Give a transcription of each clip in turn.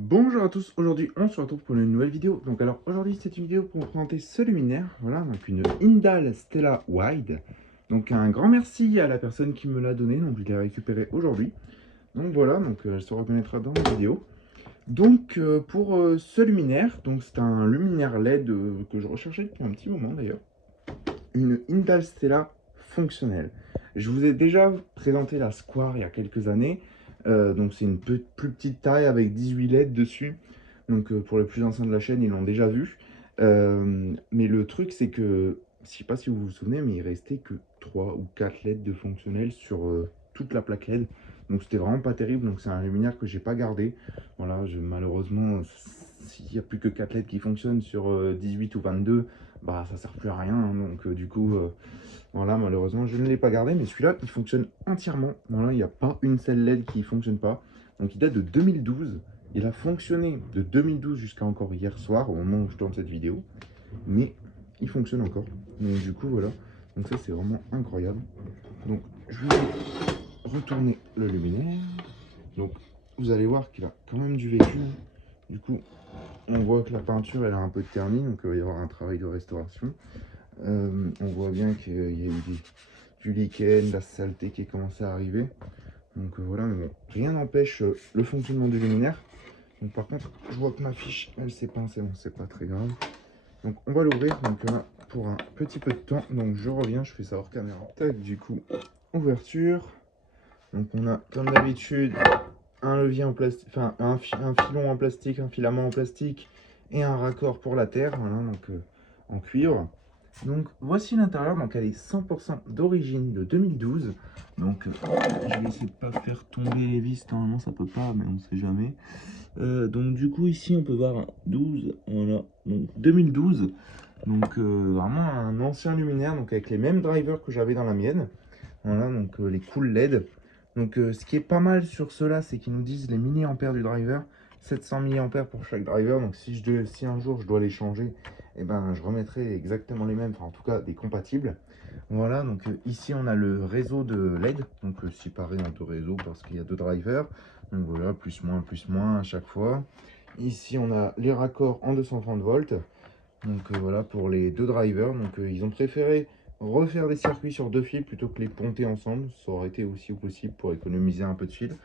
Bonjour à tous, aujourd'hui on se retrouve pour une nouvelle vidéo. Donc alors aujourd'hui c'est une vidéo pour vous présenter ce luminaire, voilà, donc une Indal Stella Wide. Donc un grand merci à la personne qui me l'a donné, donc je l'ai récupéré aujourd'hui. Donc voilà, donc elle se reconnaîtra dans la vidéo. Donc pour ce luminaire, donc c'est un luminaire LED que je recherchais depuis un petit moment d'ailleurs. Une Indal Stella fonctionnelle. Je vous ai déjà présenté la Square il y a quelques années. Donc c'est une plus petite taille avec 18 LED dessus. Donc pour les plus anciens de la chaîne, ils l'ont déjà vu. Mais le truc, c'est que, je sais pas si vous vous souvenez, mais il restait que 3 ou 4 LED de fonctionnel sur toute la plaque LED. Donc c'était vraiment pas terrible. Donc c'est un luminaire que j'ai pas gardé. Voilà, malheureusement, s'il n'y a plus que 4 LED qui fonctionnent sur 18 ou 22, bah ça sert plus à rien. Hein. Donc du coup, voilà, malheureusement, je ne l'ai pas gardé. Mais celui-là, il fonctionne entièrement. Voilà, il n'y a pas une seule LED qui fonctionne pas. Donc il date de 2012. Il a fonctionné de 2012 jusqu'à encore hier soir, au moment où je tourne cette vidéo. Mais il fonctionne encore. Donc du coup, voilà. Donc ça, c'est vraiment incroyable. Donc je vais retourner le luminaire. Donc vous allez voir qu'il a quand même du vécu. Du coup, on voit que la peinture, elle a un peu terni. Donc il va y avoir un travail de restauration. On voit bien qu'il y a eu du lichen, de la saleté qui est commencé à arriver. Donc voilà, mais bon, rien n'empêche le fonctionnement du luminaire. Donc par contre, je vois que ma fiche, elle s'est pincée, bon, c'est pas très grave. Donc on va l'ouvrir, donc là, pour un petit peu de temps. Donc je reviens, je fais ça hors caméra. Tac, du coup, ouverture. Donc on a, comme d'habitude, un levier en plastique, enfin un filon en plastique, un filament en plastique et un raccord pour la terre, voilà, donc en cuivre. Donc voici l'intérieur, donc elle est 100% d'origine de 2012. Donc je vais essayer de pas faire tomber les vis, normalement ça peut pas, mais on sait jamais. Donc du coup ici on peut voir un 12, voilà, donc 2012. Donc vraiment un ancien luminaire, donc avec les mêmes drivers que j'avais dans la mienne. Voilà, donc les cool LED. Donc ce qui est pas mal sur ceux-là, c'est qu'ils nous disent les milliampères du driver. 700 milliampères pour chaque driver. Donc si un jour je dois les changer, eh ben, je remettrai exactement les mêmes, enfin en tout cas des compatibles. Voilà, donc ici on a le réseau de LED. Donc séparé en deux réseaux parce qu'il y a deux drivers. Donc voilà, plus moins à chaque fois. Ici on a les raccords en 230 volts. Donc voilà pour les deux drivers. Donc ils ont préféré refaire des circuits sur deux fils plutôt que les ponter ensemble. Ça aurait été aussi possible pour économiser un peu de fil.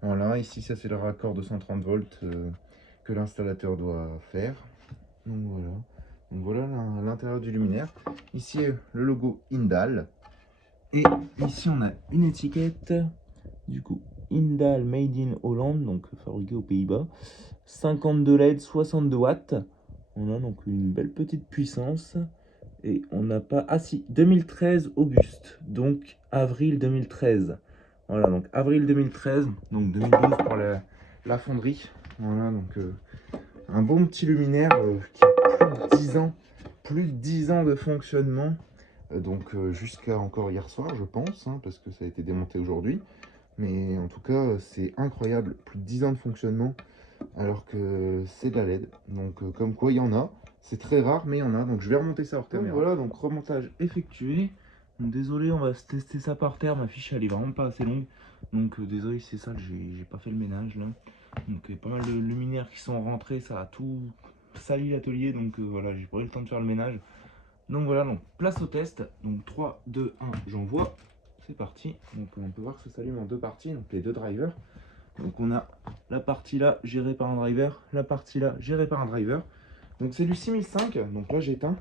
Voilà, ici ça c'est le raccord de 130 volts que l'installateur doit faire. Donc voilà l'intérieur du luminaire. Ici le logo Indal. Et ici on a une étiquette. Du coup, Indal Made in Holland, donc fabriqué aux Pays-Bas. 52 LED, 62 watts. On a donc une belle petite puissance. Et on n'a pas... Ah si, 2013 Auguste. Donc avril 2013. Voilà, donc avril 2013. Donc 2012 pour la fonderie. Voilà, donc un bon petit luminaire qui a plus de 10 ans. Plus de 10 ans de fonctionnement. Donc jusqu'à encore hier soir, je pense, hein, parce que ça a été démonté aujourd'hui. Mais en tout cas, c'est incroyable. Plus de 10 ans de fonctionnement, alors que c'est de la LED. Donc comme quoi, il y en a. C'est très rare, mais il y en a. Donc je vais remonter ça hors caméra. Voilà, donc remontage effectué. Donc, désolé, on va tester ça par terre. Ma fiche, elle est vraiment pas assez longue. Donc désolé, c'est ça, j'ai pas fait le ménage là. Donc il y a pas mal de luminaires qui sont rentrés. Ça a tout sali l'atelier. Donc voilà, j'ai pas eu le temps de faire le ménage. Donc voilà, donc place au test. Donc 3, 2, 1, j'envoie. C'est parti. Donc on peut voir que ça s'allume en deux parties, donc les deux drivers. Donc on a la partie là gérée par un driver, la partie là gérée par un driver. Donc c'est du 6005, donc là j'éteins.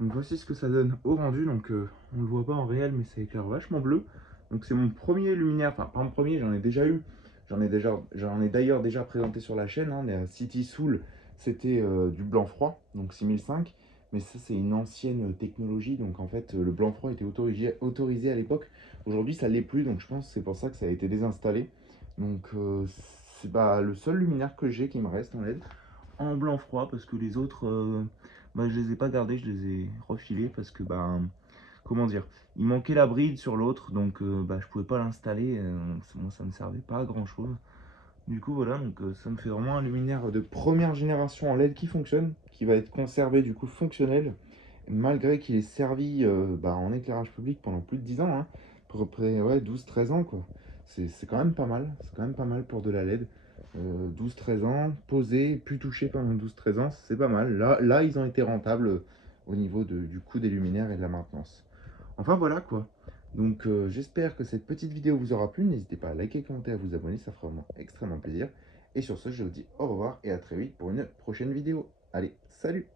Donc voici ce que ça donne au rendu. Donc on le voit pas en réel, mais ça éclaire vachement bleu. Donc c'est mon premier luminaire, enfin pas mon premier, j'en ai déjà eu. J'en ai d'ailleurs déjà présenté sur la chaîne. Hein, City Soul, c'était du blanc froid, donc 6005. Mais ça c'est une ancienne technologie, donc en fait le blanc froid était autorisé à l'époque. Aujourd'hui ça l'est plus, donc je pense que c'est pour ça que ça a été désinstallé. Donc c'est le seul luminaire que j'ai qui me reste en LED en blanc froid, parce que les autres je les ai pas gardés, je les ai refilés parce que comment dire, il manquait la bride sur l'autre, donc je pouvais pas l'installer, moi ça me servait pas à grand chose. Du coup voilà, donc ça me fait vraiment un luminaire de première génération en LED qui fonctionne, qui va être conservé du coup fonctionnel, malgré qu'il ait servi en éclairage public pendant plus de 10 ans, hein, à peu près ouais, 12-13 ans quoi. C'est quand même pas mal, c'est quand même pas mal pour de la LED. 12-13 ans, posés, plus touchés pendant 12-13 ans, c'est pas mal. Là, ils ont été rentables au niveau du coût des luminaires et de la maintenance. Enfin voilà quoi. Donc j'espère que cette petite vidéo vous aura plu. N'hésitez pas à liker, commenter, à vous abonner, ça fera vraiment extrêmement plaisir. Et sur ce, je vous dis au revoir et à très vite pour une prochaine vidéo. Allez, salut!